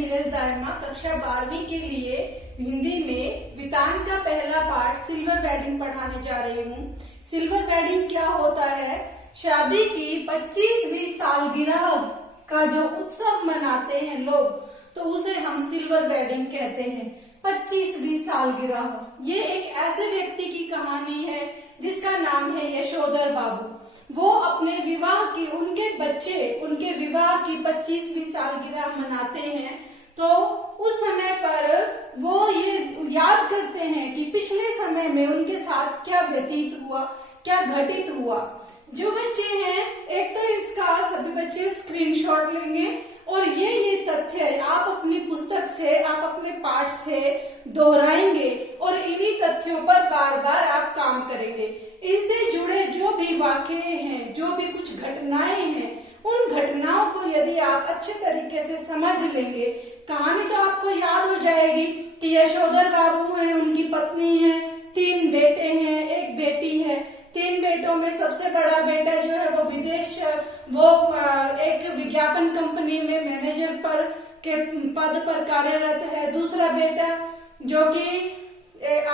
नीरज दायमा कक्षा 12वीं के लिए हिंदी में वितान का पहला पाठ सिल्वर वेडिंग पढ़ाने जा रही हूँ। सिल्वर वेडिंग क्या होता है? शादी की 25वीं सालगिरह का जो उत्सव मनाते हैं लोग, तो उसे हम सिल्वर वेडिंग कहते हैं। 25वीं सालगिरह, ये एक ऐसे व्यक्ति की कहानी है जिसका नाम है यशोधर बाबू। वो अपने विवाह की, उनके विवाह की 25वीं सालगिरह मनाते हैं। तो उस समय पर वो ये याद करते हैं कि पिछले समय में उनके साथ क्या व्यतीत हुआ, क्या घटित हुआ। जो बच्चे हैं, एक तो इसका सभी बच्चे स्क्रीनशॉट लेंगे और ये तथ्य आप अपनी पुस्तक से, आप अपने पाठ से दोहराएंगे और इन्हीं तथ्यों पर बार बार आप काम करेंगे। इनसे जुड़े जो भी वाक्य हैं, जो भी कुछ घटनाएं हैं, उन घटनाओं को यदि आप अच्छे तरीके से समझ लेंगे, कहानी तो आपको याद हो जाएगी कि यशोधर बाबू हैं, उनकी पत्नी है, 3 बेटे हैं, 1 बेटी है। 3 बेटों में सबसे बड़ा बेटा जो है वो एक विज्ञापन कंपनी में मैनेजर के पद पर कार्यरत है। दूसरा बेटा जो कि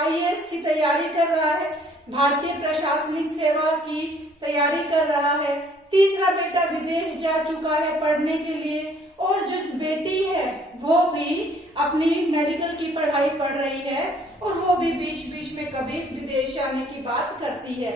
IAS की तैयारी कर रहा है, भारतीय प्रशासनिक सेवा की तैयारी कर रहा है। तीसरा बेटा विदेश जा चुका है पढ़ने के लिए, और जो बेटी है वो भी अपनी मेडिकल की पढ़ाई पढ़ रही है और वो भी बीच बीच में कभी विदेश जाने की बात करती है।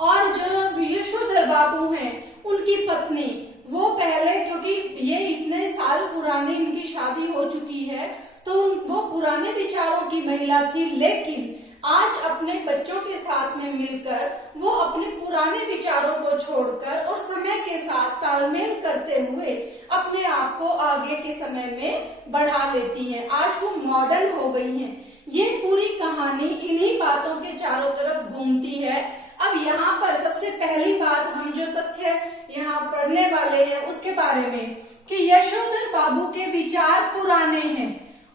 और जो यशोधर बाबू हैं, उनकी पत्नी, वो पहले, क्योंकि ये इतने साल पुरानी इनकी शादी हो चुकी है, तो वो पुराने विचारों की महिला थी, लेकिन आज अपने बच्चों के साथ में मिलकर वो अपने पुराने विचारों को छोड़कर और समय के साथ तालमेल करते हुए अपने आप को आगे के समय में बढ़ा लेती हैं। आज वो मॉडर्न हो गई हैं। ये पूरी कहानी इन्हीं बातों के चारों तरफ घूमती है। अब यहाँ पर सबसे पहली बात, हम जो तथ्य यहाँ पढ़ने वाले हैं उसके बारे में, कि यशोधर बाबू के विचार पुराने हैं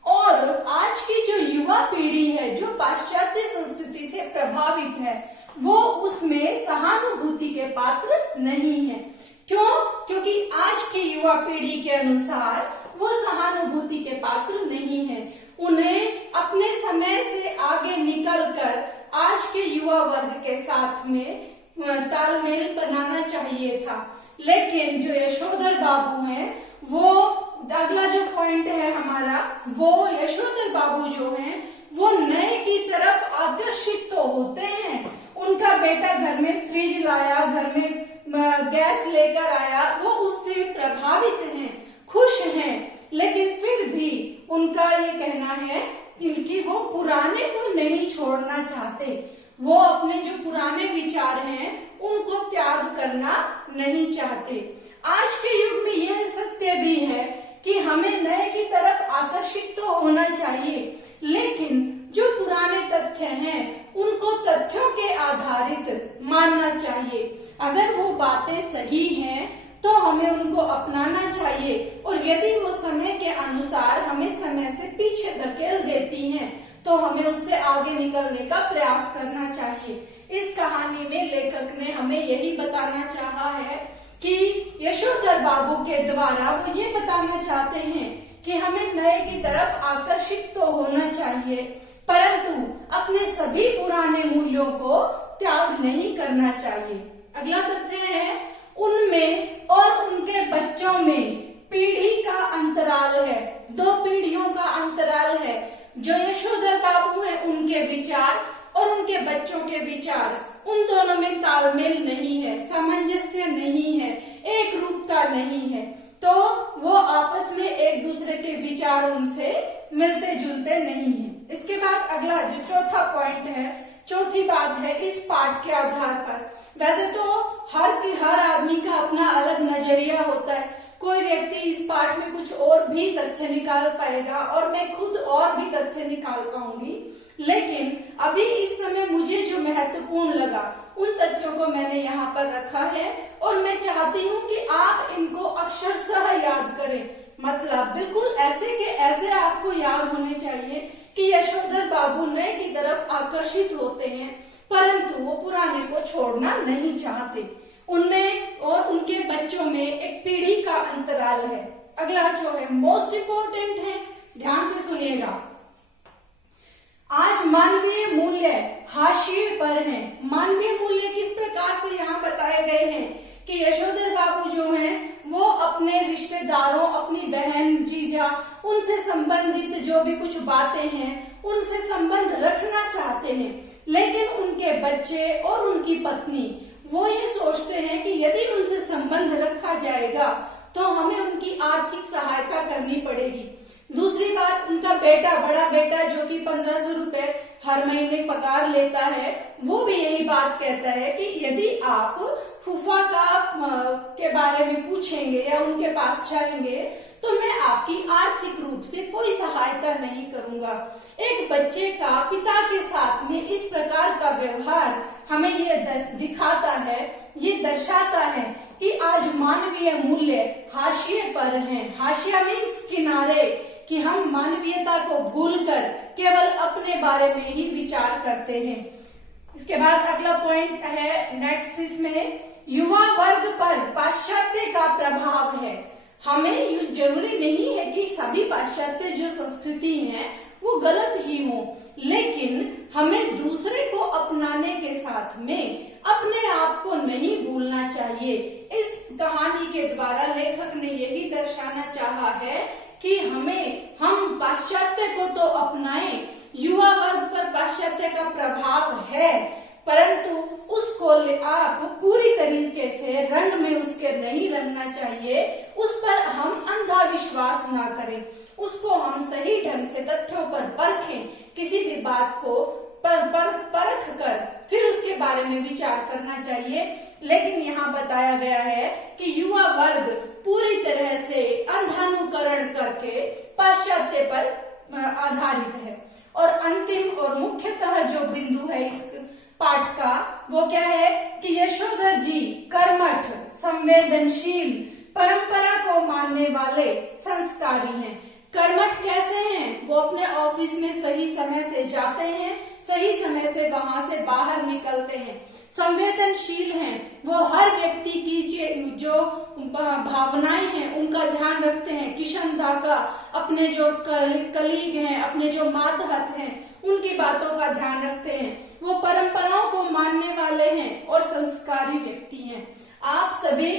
और आज की जो युवा पीढ़ी है, जो पाश्चात्य संस्कृति से प्रभावित है, वो उसमें सहानुभूति के पात्र नहीं है। क्यों? क्योंकि आज की युवा पीढ़ी के अनुसार वो सहानुभूति के पात्र नहीं है। उन्हें अपने समय से आगे निकलकर आज के युवा वर्ग के साथ में तालमेल बनाना चाहिए था। लेकिन जो यशोधर बाबू हैं, वो अगला जो पॉइंट है हमारा, वो यशोधर बाबू जो हैं वो नए की तरफ आकर्षित तो होते हैं। उनका बेटा घर में फ्रिज लाया, घर में गैस लेकर आया, वो उससे प्रभावित हैं, खुश हैं, लेकिन फिर भी उनका ये कहना है कि वो पुराने को नहीं छोड़ना चाहते। वो अपने जो पुराने विचार हैं उनको त्याग करना नहीं चाहते। आज के युग में यह सत्य भी है कि हमें नए की तरफ आकर्षित तो होना चाहिए, लेकिन जो पुराने तथ्य हैं उनको तथ्यों के आधारित मानना चाहिए। अगर वो बातें सही हैं तो हमें उनको अपनाना चाहिए, और यदि वो समय के अनुसार हमें समय से पीछे धकेल देती हैं तो हमें उससे आगे निकलने का प्रयास करना चाहिए। इस कहानी में लेखक ने हमें यही बताना चाहा है कि यशोधर बाबू के द्वारा वो ये बताना चाहते हैं कि हमें नए की तरफ आकर्षित तो होना चाहिए, परंतु अपने सभी पुराने मूल्यों को त्याग नहीं करना चाहिए। अगला तथ्य है, उनमें और उनके बच्चों में पीढ़ी का अंतराल है, 2 पीढ़ियों का अंतराल है। जो यशोधर बाबू हैं, उनके विचार और उनके बच्चों के विचार, उन दोनों में तालमेल नहीं है, सामंजस्य नहीं है, एक रूपता नहीं है, तो वो आपस में एक दूसरे के विचार उनसे मिलते जुलते नहीं है। इसके बाद अगला जो चौथा पॉइंट है, चौथी बात है इस पाठ के आधार पर। वैसे तो हर आदमी का अपना अलग नजरिया होता है। कोई व्यक्ति इस पाठ में कुछ और भी तथ्य निकाल पाएगा और मैं खुद और भी तथ्य निकाल पाऊंगी, लेकिन अभी इस समय मुझे जो महत्वपूर्ण लगा उन तथ्यों को मैंने यहाँ पर रखा है और मैं चाहती हूँ कि आप इनको अक्षरशः याद करें। मतलब बिल्कुल ऐसे के ऐसे आपको याद होने चाहिए कि यशोधर बाबू नए की तरफ आकर्षित होते हैं, परंतु वो पुराने को छोड़ना नहीं चाहते। उनमें और उनके बच्चों में एक पीढ़ी का अंतराल है। अगला जो है मोस्ट इंपोर्टेंट है, ध्यान से सुनिएगा। आज मानवीय मूल्य हाशिए पर हैं। मानवीय मूल्य किस प्रकार से यहाँ बताए गए हैं कि यशोधर बाबू जो हैं वो अपने रिश्तेदारों, अपनी बहन, जीजा, उनसे संबंधित जो भी कुछ बातें हैं उनसे संबंध रखना चाहते हैं, लेकिन उनके बच्चे और उनकी पत्नी वो ये सोचते हैं कि यदि उनसे संबंध रखा जाएगा तो हमें उनकी आर्थिक सहायता करनी पड़ेगी। दूसरी बात, उनका बेटा, बड़ा बेटा जो कि 1500 रुपए हर महीने पगार लेता है, वो भी यही बात कहता है कि यदि आप फूफा के बारे में पूछेंगे या उनके पास जाएंगे तो मैं आपकी आर्थिक रूप से कोई सहायता नहीं करूंगा। एक बच्चे का पिता के साथ में इस प्रकार का व्यवहार हमें ये दिखाता है, ये दर्शाता है कि आज मानवीय मूल्य हाशिए पर हैं। हाशिया में इस किनारे कि हम मानवीयता को भूलकर केवल अपने बारे में ही विचार करते हैं। इसके बाद अगला पॉइंट है नेक्स्ट, इसमें युवा वर्ग पर पाश्चात्य का प्रभाव है। हमें जरूरी नहीं है कि सभी पाश्चात्य जो संस्कृति है वो गलत ही हो, लेकिन हमें दूसरे को अपनाने के साथ में अपने आप को नहीं भूलना चाहिए। इस कहानी के द्वारा लेखक ने यही दर्शाना चाहा है कि हम पाश्चात्य को तो अपनाएं, युवा वर्ग पर पाश्चात्य का प्रभाव है, परंतु उसको आप पूरी तरीके से रंग में उसके नहीं रंगना चाहिए। उस पर हम अंधा विश्वास ना करें, उसको हम सही ढंग से तथ्यों पर परखें। किसी भी बात को परख कर फिर उसके बारे में विचार करना चाहिए। लेकिन यहाँ बताया गया है कि युवा वर्ग पूरी तरह से अंधानुकरण करके पाश्चात्य पर आधारित है। और अंतिम और मुख्यतः जो बिंदु है इस पाठ का वो क्या है कि यशोधर जी कर्मठ, संवेदनशील, परंपरा को मानने वाले संस्कारी हैं। कर्मठ कैसे हैं? वो अपने ऑफिस में सही समय से जाते हैं, सही समय से वहां से बाहर निकलते हैं। संवेदनशील हैं, वो हर व्यक्ति की जो भावनाएं हैं उनका ध्यान रखते हैं। किशनदा का अपने जो कलीग हैं, अपने जो मातहत हैं उनकी बातों का ध्यान रखते हैं। वो परंपराओं को मानने वाले हैं और संस्कारी व्यक्ति हैं। आप सभी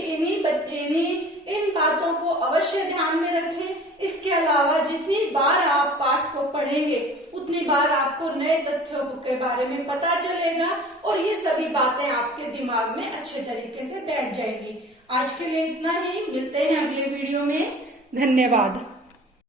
इन बातों को अवश्य ध्यान में रखें। इसके अलावा जितनी बार आप पाठ को पढ़ेंगे उतनी बार आपको नए तथ्यों के बारे में पता चलेगा और ये सभी बातें आपके दिमाग में अच्छे तरीके से बैठ जाएंगी। आज के लिए इतना ही, मिलते हैं अगले वीडियो में। धन्यवाद।